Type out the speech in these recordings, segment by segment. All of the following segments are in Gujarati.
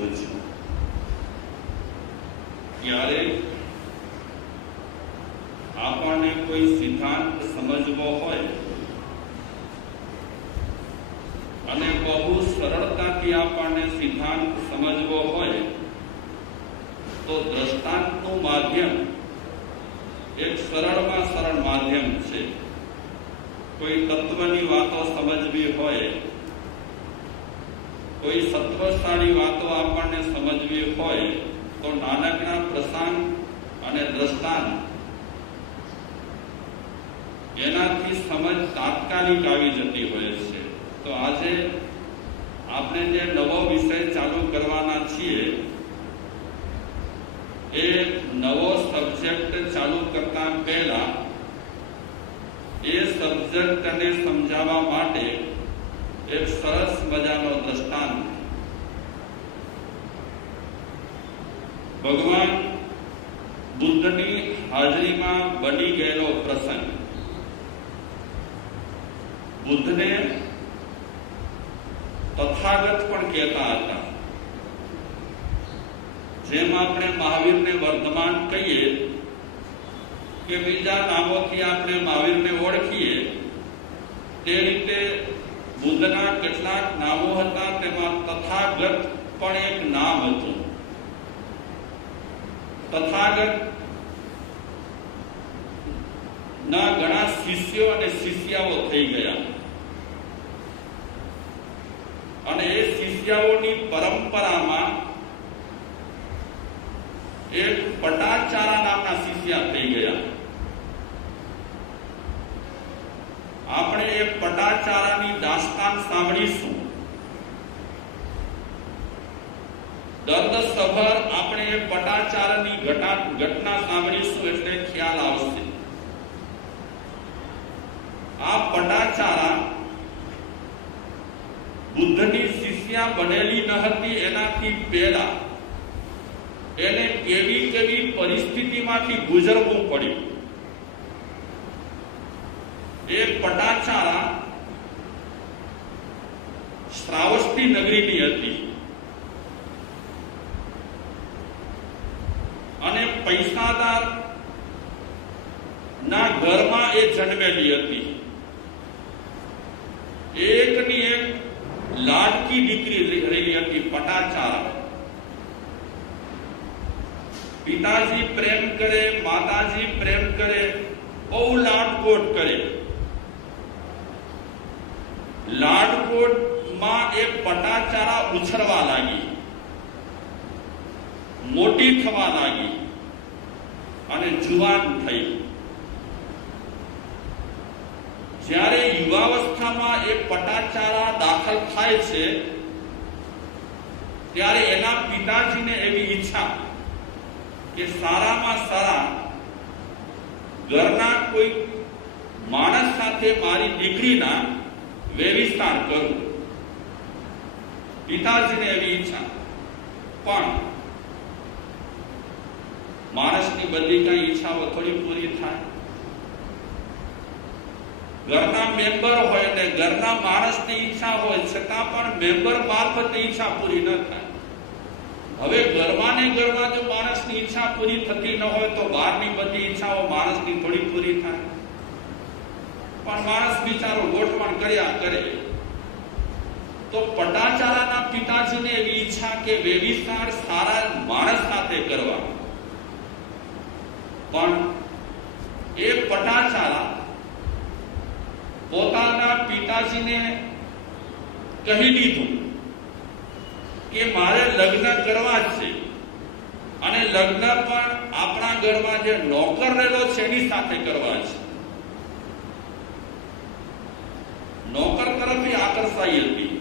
કરું છું. ત્યારે આપણને કોઈ સિદ્ધાંત સમજવો હોય અને બહુ સરળતાથી આપણને સિદ્ધાંત સમજવો હોય તો દ્રષ્ટાંતનું માધ્યમ એક સરળમાં સરળ માધ્યમ છે. કોઈ તત્વની વાતો સમજવી હોય, કોઈ સત્વશાળી વાતો આપણને સમજવી હોય તો નાનકડા પ્રસંગ અને દ્રષ્ટાંત એનાથી સમજ તાત્કાલિક આવી જતી હોય છે. તો આજે આપણે જે નવો વિષય ચાલુ કરવાના છીએ એ નવો સબ્જેક્ટ ચાલુ કરતા પહેલા એ સબ્જેક્ટને સમજાવવા માટે એક સરસ મજાનો દ્રષ્ટાંત. ભગવાન બુદ્ધની હાજરીમાં બની ગયેલો પ્રસંગ. બુદ્ધને તથાગત પણ કહેતા હતા. જેમ આપણે મહાવીરને વર્ધમાન કહીએ કે બીજા નામોથી આપણે મહાવીરને ઓળખીએ, તે રીતે બુદ્ધના કેટલાક નામો હતા, તેમાં તથાગત પણ એક નામ હતું. તથાગત ના ઘણા શિષ્યો અને શિષ્યાઓ થઈ ગયા અને એ શિષ્યાઓની પરંપરામાં એક પટાચારા નામના શિષ્યા થઈ ગયા. આપણે એક પટાચારાની દાસ્તાન સાંભળીશું. દર્દસભર આપણે એક પટાચારાની ઘટના સાંભળીશું એટલે ખ્યાલ આવશે. આ પટાચારા બુદ્ધની શિષ્યા બનેલી ન હતી એનાથી પહેલા એને કેવી કેવી પરિસ્થિતિમાંથી ગુજરવું પડ્યું. એ પટાચારા શ્રાવસ્તી નગરીની હતી અને પૈસાદાર ના ઘરમાં એ જન્મેલી હતી. એકની એક લાડકી દીકરી રહેલી હતી પટાચારા. પિતાજી પ્રેમ કરે, માતાજી પ્રેમ કરે, બહુ લાડકોટ કરે. લાડકોટમાં એક પટાચારા ઉછરવા લાગી, મોટી થવા લાગી અને જુવાન થઈ. જ્યારે યુવાવસ્થામાં એક પટાચારા દાખલ થાય છે ત્યારે એના પિતાજીને એવી ઈચ્છા કે સારામાં સારા ઘરના કોઈ માણસ સાથે મારી દીકરીના વેવિસ્તાર કરું. પિતાજીને એવી ઈચ્છા, પણ માણસની બધી કઈ ઈચ્છાઓ થોડી પૂરી થાય. ઘરના મેમ્બર હોય ને ઘરના માણસની ઈચ્છા હોય છતાં પણ મેમ્બર મારફતે ઈચ્છા પૂરી ન થાય. હવે ઘરમાં જો માણસની ઈચ્છા પૂરી થતી ન હોય તો બહારની બધી ઈચ્છાઓ માણસની થોડી પૂરી થાય. પણ માણસ બિચારો ગોઠવણ કર્યા કરે. તો પટાચારાના પિતાજીને એવી ઈચ્છા કે વેવિસ્તાર સારા માણસ સાથે કરવા. પણ એ પટાચારા પોતાના પિતાજીને કહી દીધું કે મારે લગ્ન કરવા જ છે અને લગ્ન પણ આપણા ઘરમાં જે નોકર રહેલો છે એની સાથે કરવા છે. નોકર તરફથી આકર્ષાઈ હતી.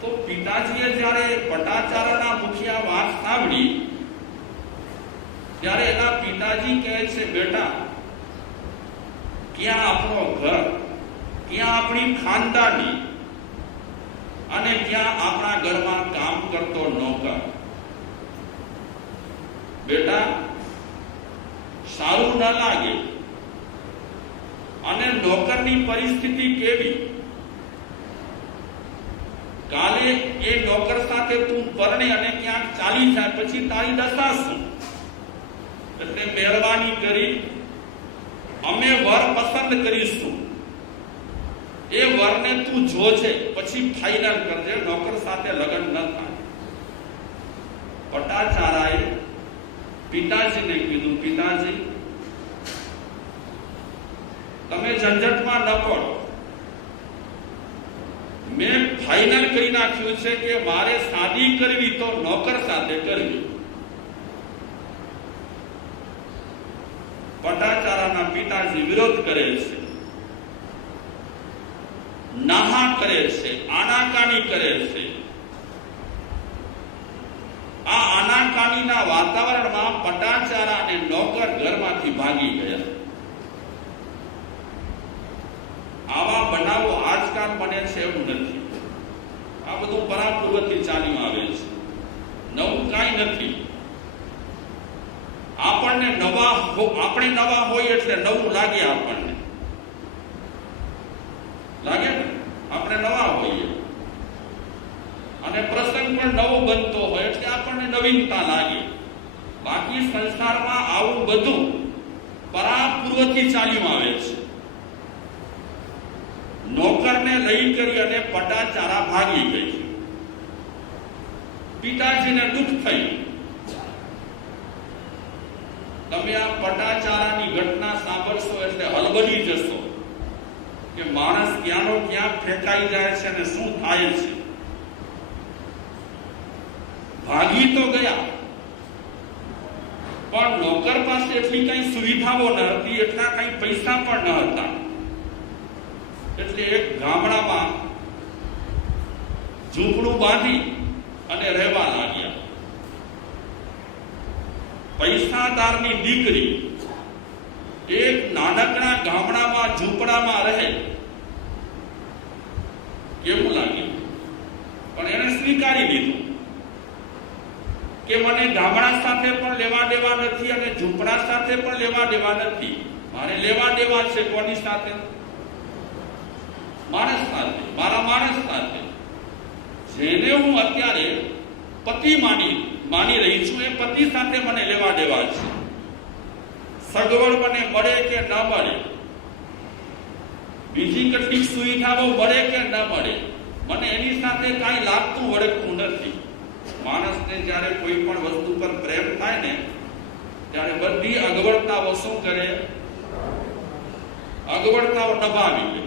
તો પિતાજીએ જ્યારે પટાચારાના મુખિયા વાત સાંભળી ત્યારે એના પિતાજી કહે છે, બેટા, ક્યાં આપણો ઘર, ક્યાં આપણી ખાનદાની અને ક્યાં આપણા ઘરમાં કામ કરતો નોકર. બેટા, સારું ન લાગે. અને નોકરની પરિસ્થિતિ કેવી? કાલે એ નોકર સાથે સાથે તું પરણી અને ક્યાંક ચાલી જાય પછી તારી દશા શું? એટલે મહેરબાની કરી અમે વર પસંદ કરીશું, એ વરને તું જોજે, પછી ફાઇનલ કરજે, નોકર સાથે લગ્ન ન થાય. પટાચારાએ પિતાજીને કીધું, પિતાજી તમે ઝંઝટમાં ન પડો, મેં ફાઇનલ કરી નાખ્યું છે કે મારે શાદી કરવી તો નોકર સાથે કરવી. પટાચારાના પિતાજી વિરોધ કરે છે, નાહા કરે છે, આનાકાની કરે છે. આ આનાકાનીના વાતાવરણમાં પટાચારા અને નોકર ઘરમાંથી ભાગી ગયા. આવા બનાવો આજકાલ બને છે એવું નથી. આ બધું પરાપૂર્વથી ચાલીમાં આવે છે, નવું કાંઈ નથી. આપણે નવા હોય એટલે નવું લાગે, આપણને લાગે ને, આપણે નવા હોઈએ અને પ્રસંગ પણ નવો બનતો હોય એટલે આપણને નવીનતા લાગે. બાકી સંસારમાં આવું બધું પરાપૂર્વથી ચાલ્યું આવે છે. નોકરને લઈ કરી અને પટાચારા ભાગી ગઈ. પિતાજીને દુઃખ થયું. તમે આ પટાચારાની ઘટના સાંભળશો એટલે હલબલી જશો કે માણસ ક્યાંનો ક્યાં ફેંકાઈ જાય છે અને શું થાય છે. ભાગી તો ગયા, પણ નોકર પાસે એટલી કઈ સુવિધાઓ ન હતી, એટલા કઈ પૈસા પણ ન હતા. એટલે એક ગામડામાં ઝૂંપડું બાંધી અને રહેવા લાગ્યા. પૈસાદારની દીકરી એક નાનકડા ગામડામાં ઝૂંપડામાં રહે, કેવું લાગ્યું? પણ એને સ્વીકારી લીધું કે મને ગામડા સાથે પણ લેવા દેવા નથી અને ઝૂંપડા સાથે પણ લેવા દેવા નથી. મારે લેવા દેવા છે કોની સાથે? માણસ સાથે, મારા માણસ સાથે, જેને હું અત્યારે પતિ માની રહી છું, એ પતિ સાથે મને લેવા દેવા છે. સગવડ મને મળે કે ન મળે, બીજી કેટલીક સુવિધાઓ મળે કે ન મળે, મને એની સાથે કાંઈ લાગતું વળગતું નથી. માણસને જ્યારે કોઈ પણ વસ્તુ પર પ્રેમ થાય ને, ત્યારે બધી અગવડતાઓ શું કરે? અગવડતાઓ દબાવી લે.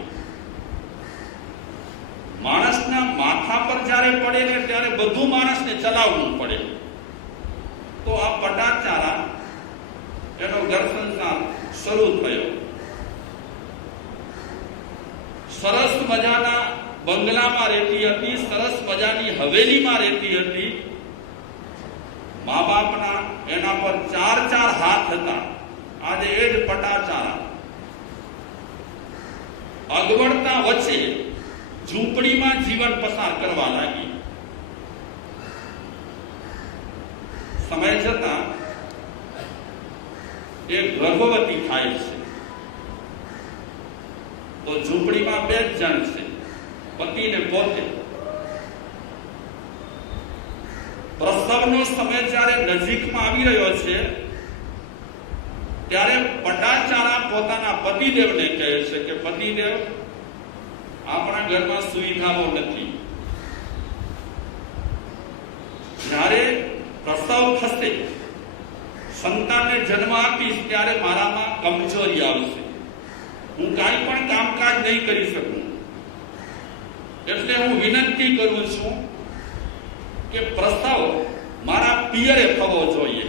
માણસના માથા પર જ્યારે પડે ને ત્યારે બધું માણસને ચલાવવું પડે. તો આ પટાચારા એનો ઘર સંસાર શરૂ થયો. સરસ મજાના બંગલામાં રહેતી હતી, સરસ મજાની હવેલીમાં રહેતી હતી. મા બાપના એના પર ચાર હાથ હતા. આજે એ જ પટાચારા અગવડતા વચ્ચે ઝૂંપડીમાં જીવન પસાર કરવા લાગી. સમય જતા એ ગર્ભવતી થાય છે. તો ઝૂંપડીમાં બે જ જણ છે, પતિ ને પોતે. પ્રસવનો સમય જ્યારે નજીકમાં આવી રહ્યો છે ત્યારે પટાચારા પોતાના પતિદેવને કહે છે કે પતિદેવ, આપણા ઘરમાં સુવિધાઓ નથી. જ્યારે પ્રસવ થશે, સંતાનને જન્મ આપીશ ત્યારે મારામાં કમજોરી આવશે, હું કાંઈ પણ કામકાજ નહીં કરી શકું. એટલે હું વિનંતી કરું છું કે પ્રસવ મારા પિયરે થવો જોઈએ.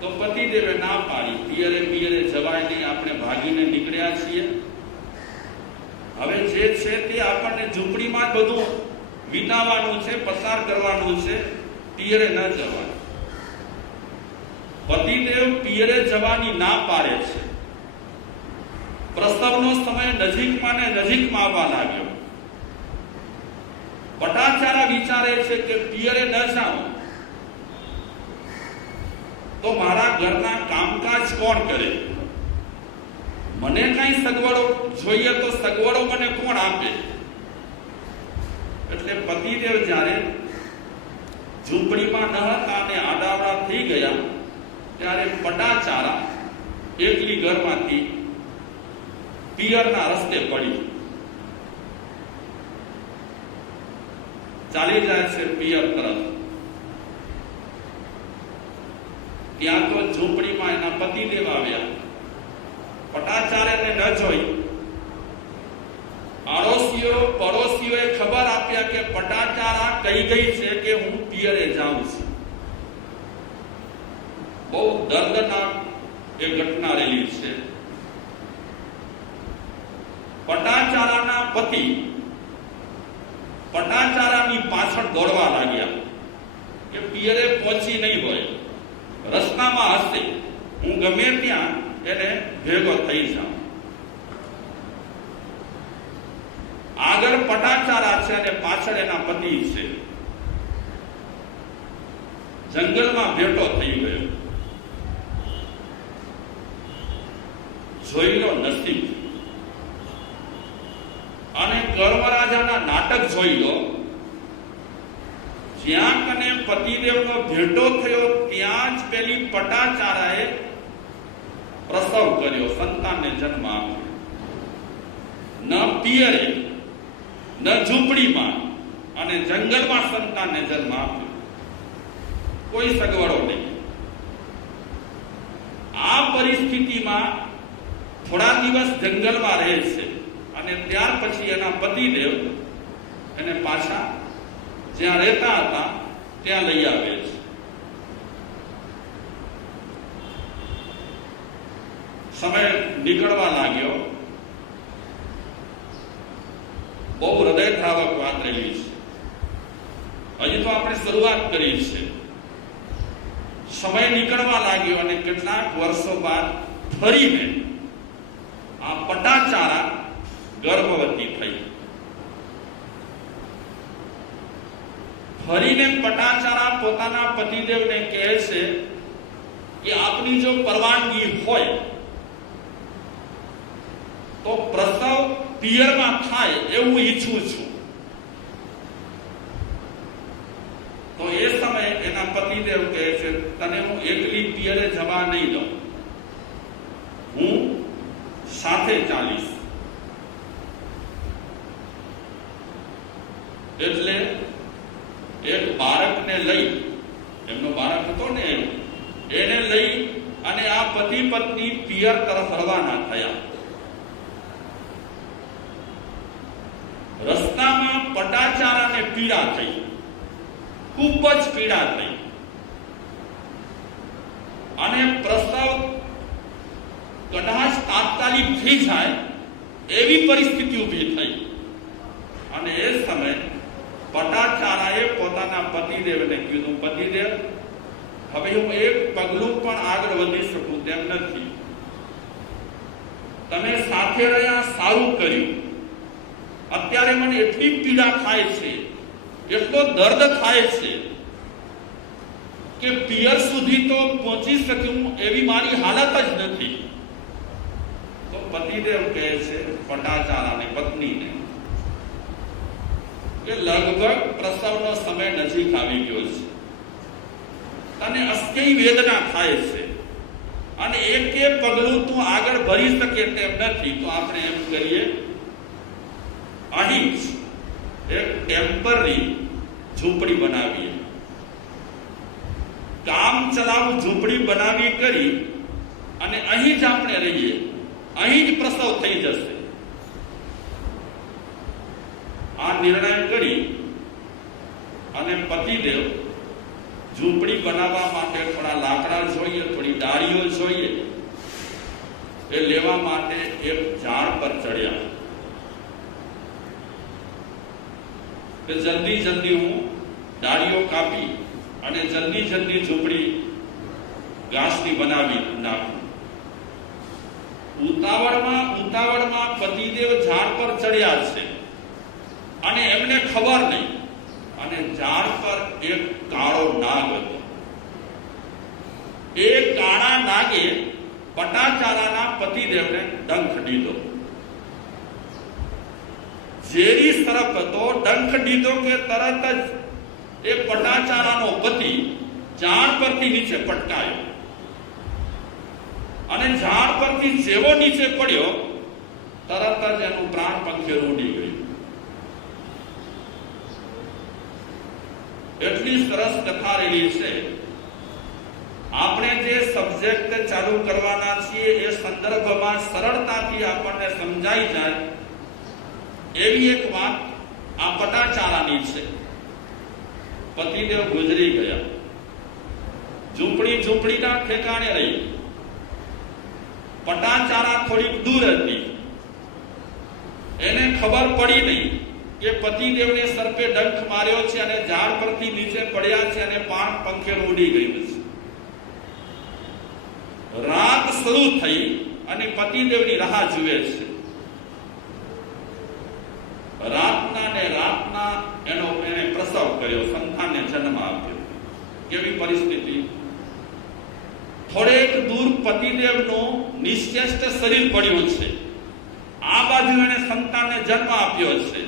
તો પતિદેવે ના પાડી, પિયરે જવાય નહીં, આપણે ભાગીને નીકળ્યા છીએ. હવે જે છે તે આપણને ઝૂંપડીમાં જ બધું વિતાવવાનું છે, પસાર કરવાનું છે, પિયરે ન જવાનું. પતિદેવ પિયરે જવાની ના પાડે છે. પ્રસવનો સમય નજીકમાં ને નજીકમાં આવવા લાગ્યો. પટાચારા વિચારે છે કે પિયરે ન જાઉં તો મારા ઘરના કામકાજ કોણ કરે? મને કઈ સગવડો જોઈએ તો સગવડો મને કોણ આપે? પતિદેવ જ્યારે ઝૂંપડીમાં ન હતા અને આડાવડા થઈ ગયા ત્યારે પટાચારા એકલી ઘરમાંથી પિયરના રસ્તે પડી ચાલી જાય છે પિયર તરફ. ત્યાં તો ઝૂંપડીમાં એના પતિદેવ આવ્યા. પટાચાર્યને ન જોઈ પડોશીઓએ ખબર આપ્યા કે પટાચારા કહી ગઈ છે કે હું પિયરે જાઉં છું. બહુ દર્દનાક એ ઘટના રહેલી છે. પટાચારાના પતિ પટાચારાની પાછળ દોડવા લાગ્યા કે પિયરે પહોંચી નહીં હોય, રસ્તામાં હશે, હું ગમે ત્યાં એને ભેગો થઈ જાઉં. આગળ પટાચારા છે અને પાછળ એના પતિ છે. જંગલમાં ભેટો થઈ ગયો. જોઈ લો નસીબ. અને કર્મરાજાના નાટક જોઈ લો. જ્યાં કને પતિદેવનો ભેટો થયો ત્યાં જ પેલી પટાચારાએ પ્રસવ કર્યો, સંતાનને જન્મ આપ્યો. ન પિયરે ન ઝૂંપડીમાં અને જંગલમાં સંતાનને જન્મ આપ્યો. કોઈ સગવડો નહીં. આ પરિસ્થિતિમાં થોડા દિવસ જંગલમાં રહે છે અને ત્યાર પછી એના પતિદેવ એને પાછા જ્યાં રહેતા હતા ત્યાં લઈ આવે છે. સમય નીકળવા લાગ્યો. બહુ હૃદયદ્રાવક વાત રહેલી છે. હજી તો આપણે શરૂઆત કરી છે. સમય નીકળવા લાગ્યો અને કેટલાક વર્ષો બાદ ફરીને આ પટાચારા ગર્ભવતી થઈ. ફરીને પટાચારા પોતાના પતિદેવને કહે છે કે આપની જો પરવાનગી હોય તો પ્રસવ પિયરમાં થાય એવું ઈચ્છું છું. તો એ સમયે એના પતિદેવ કહે છે તને હું એકલી પિયરે જવા નહીં દઉં, હું સાથે ચાલીશ. એટલે એક બાળકને લઈ, એમનો બાળક હતો ને, એને લઈ અને આ પતિ પત્ની પિયર તરફ રવાના થયા. રસ્તામાં પટાચારાને પીડા થઈ, ખૂબ જ પીડા થઈ અને પ્રસવ કદાચ તાત્કાલિક થઈ જાય એવી પરિસ્થિતિ ઊભી થઈ. અને એ સમયે પટાચારાએ પોતાના પતિદેવને કીધું, પતિદેવ, હવે હું એક પગલું પણ આગળ વધી શકું તેમ નથી. તમે સાથે રહ્યા સારું કર્યું. અત્યારે મને એટલી પીડા થાય છે, એટલો દર્દ થાય છે કે પિયર સુધી તો પહોંચી શક્યું એવી મારી હાલત જ નથી. તો પતિદેવ કહે છે પટાચારાની પત્નીને કે લગભગ પ્રસવનો સમય નજીક આવી ગયો છે, તને અસ્થિ વેદના થાય છે અને એક પગલું તું આગળ ભરી શકે તેમ નથી. તો આપણે એમ કરીએ, અહીં જ એક ટેમ્પરરી ઝૂંપડી બનાવીએ, કામ ચલાવ ઝૂંપડી બનાવી કરી અને અહીં જ આપણે રહીએ, અહીં જ પ્રસવ થઈ જશે. આ નિર્ણય કરી અને પતિદેવ ઝૂંપડી બનાવવા માટે થોડા લાકડા જોઈએ, થોડી ડાળીઓ જોઈએ, એ લેવા માટે એક ઝાડ પર ચડ્યા કે જલ્દી જલ્દી હું ડાળીઓ કાપી અને જલ્દી જલ્દી ઝૂંપડી ઘાસની બનાવી નાખું. ઉતાવળમાં પતિદેવ ઝાડ પર ચડ્યા છે અને એમને ખબર નહીં. અને ઝાડ પર એક કાળો નાગ હતો. એ કાળા નાગે પટાચારાના પતિદેવને ડંખ દીધો. ઝેરી તરફ હતો, ડંખ દીધો કે તરત જ એ પટાચારાનો પતિ ઝાડ પરથી નીચે પટકાયો અને ઝાડ પરથી જેવો નીચે પડ્યો તરત જ એનું પ્રાણ પંખેરું ઉડી ગયું. એટલી સરસ કથા રહેલી છે. આપણે જે સબ્જેક્ટ ચાલુ કરવાના છીએ એ સંદર્ભમાં સરળતાથી આપણને સમજાઈ જાય એવી એક વાત આ પટાચારાની છે. પતિદેવ ગુજરી ગયા, ઝૂંપડીના ઠેકાણે રહી. પટાચારા થોડીક દૂર હતી, એને ખબર પડી નહીં કે પતિદેવને સર્પે ડંખ માર્યો છે અને ઝાડ પરથી નીચે પડ્યા છે અને પ્રાણ પંખેરું ઉડી ગયું છે. રાત શરૂ થઈ અને પતિદેવની રાહ જુએ છે. રાતના એને પ્રસવ કર્યો, સંતાનને જન્મ આપ્યો. કેવી પરિસ્થિતિ! થોડેક દૂર પતિદેવનું નિશ્ચેષ્ટ શરીર પડ્યું છે, આ બાજુ એને સંતાનને જન્મ આપ્યો છે.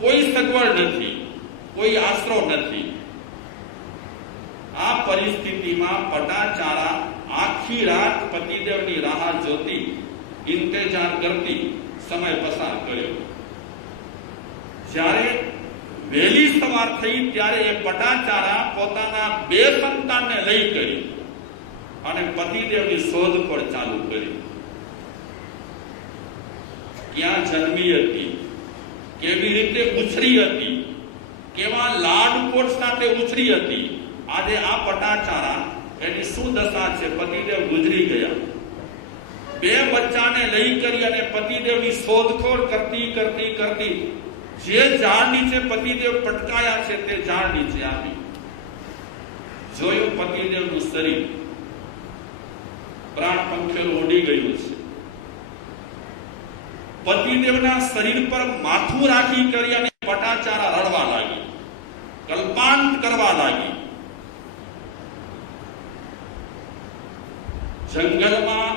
કોઈ સગવડ નથી, કોઈ આશરો નથી. આ પરિસ્થિતિમાં પટાચારા આખી રાત પતિદેવની રાહ જોતી, ઇંતજાર કરતી સમય પસાર કર્યો. જ્યારે વહેલી સવાર થઈ ત્યારે એ પટાચારા પોતાના 2 સંતાનને લઈ ગઈ અને પતિદેવની શોધખોળ ચાલુ કરી. ક્યાં જન્મી હતી, કેવી રીતે ઉછરી હતી, કેવા લાડકોટ સાથે ઉછરી હતી. આજે આ પટાચારા એની શું દશા છે? પતિદેવ ગુજરી ગયા, 2 બચ્ચાને લઈ કરી અને પતિદેવની શોધખોળ કરતી જે ઝાડ નીચે પતિદેવ પટકાયા છે તે ઝાડ નીચે આવી. જોયું પતિદેવનું શરીર પ્રાણ પંખેરું ઉડી ગયું છે. પતિદેવના શરીર પર માથું રાખી કરી અને પટાચારા રડવા લાગી, કલ્પાંત કરવા લાગી. જંગલમાં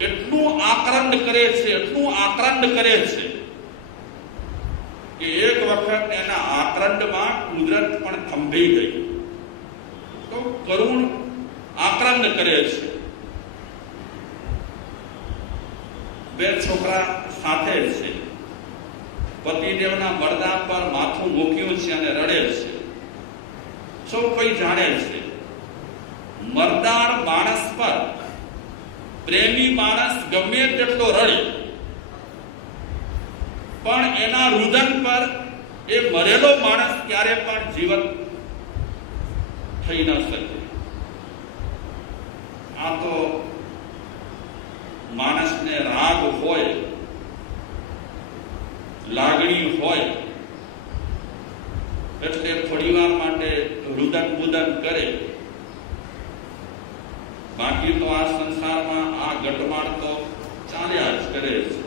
એટલું આક્રંદ કરે છે કે એક વખત એના આક્રંદમાં કુદરત પણ થંભી ગઈ. તો કરુણ આક્રંદ કરે છે. 2 છોકરા સાથે છે, પતિદેવના મરદા પર માથું મૂક્યું છે અને રડે છે. સૌ કોઈ જાણે છે મરદાર માણસ પર પ્રેમી માણસ ગમે તેટલો રડે પણ એના રુદન પર એ મરેલો માણસ ક્યારે પણ જીવત થઈ ન શકે. આ તો માણસને રાગ હોય, લાગણી હોય એટલે થોડી વાર માટે રુદન બુદન કરે. બાકી તો આ સંસારમાં આ ગટમાળ તો ચાલ્યા જ કરે છે.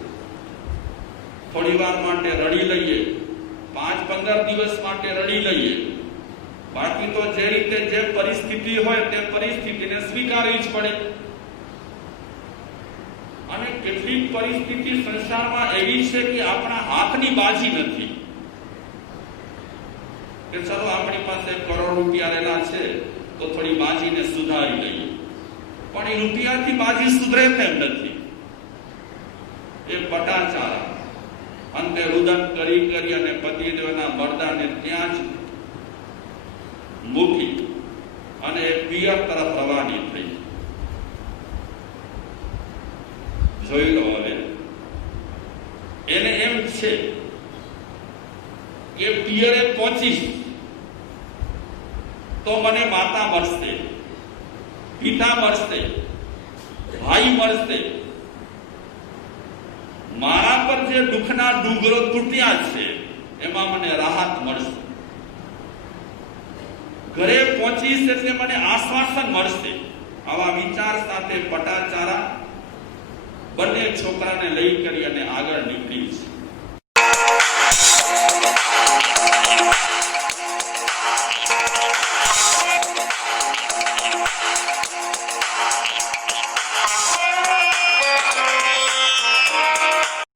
થોડી વાર માટે રડી લઈએ, 5-15 દિવસ માટે રડી લઈએ. બાકી તો જે રીતે જે પરિસ્થિતિ હોય તે પરિસ્થિતિને સ્વીકારવી જ પડે. અને કેટલીક પરિસ્થિતિ સંસારમાં એવી છે કે આપણા હાથની બાજી નથી કે ચલો આપણી પાસે કરોડ રૂપિયા રહેલા છે તો થોડી બાજીને સુધારી લઈએ, પણ એ રૂપિયાથી બાજી સુધરે તેમ નથી. એ પટાચારા અંતે રુદન કરી અને પતિદેવના મરદાને ત્યાં જ મૂકી અને પિયર તરફ રવાની થઈ. જોઈ લો, હવે એને એમ છે કે પિયરે પહોંચીશ તો મને માતા મળશે, પિતા મળશે, ભાઈ મળશે. મારા પર જે દુઃખના ડુંગરો તૂટ્યા છે એમાં મને રાહત મળશે. ઘરે પહોંચીશ એટલે મને આશ્વાસન મળશે. આવા વિચાર સાથે પટાચારા બંને છોકરાને લઈ કરી અને આગળ નીકળી છે.